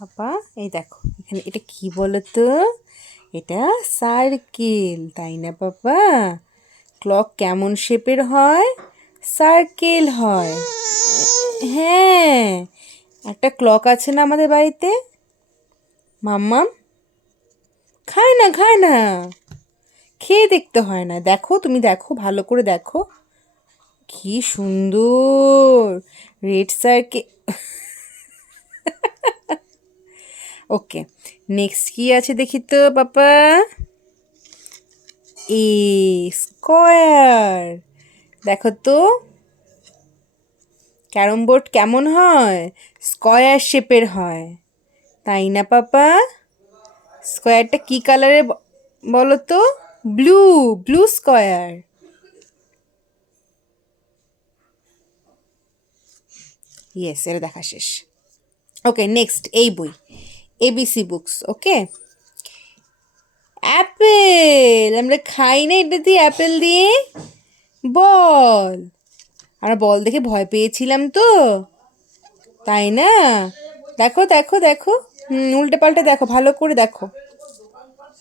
পাপা এই দেখো এখানে এটা কি বলো তো, এটা সার্কেল তাই না পাপা? ক্লক কেমন শেপের হয়? সার্কেল হয়। হ্যাঁ, একটা ক্লক আছে না আমাদের বাড়িতে। মাম্মাম খায় না খায় না, খেয়ে দেখতে হয় না। দেখো তুমি দেখো ভালো করে দেখো, কি সুন্দর রেড সার্কেল। ওকে, নেক্সট কি আছে দেখি তো পাপা। এ স্কয়ার, দেখো তো ক্যারম বোর্ড কেমন হয়? স্কয়ার শেপের হয় তাই না পাপা? স্কয়ারটা কি কালারের বলো তো? Blue, blue square. ইয়েস, এটা দেখা শেষ। ওকে, নেক্সট এই বই এবিসি বুকস। ওকে, অ্যাপেল, আমরা খাই না এটা দিয়ে, অ্যাপেল দিয়ে বল। আমরা বল দেখে ভয় পেয়েছিলাম তো, তাই না? দেখো দেখো দেখো, উল্টে পাল্টে দেখো, ভালো করে দেখো।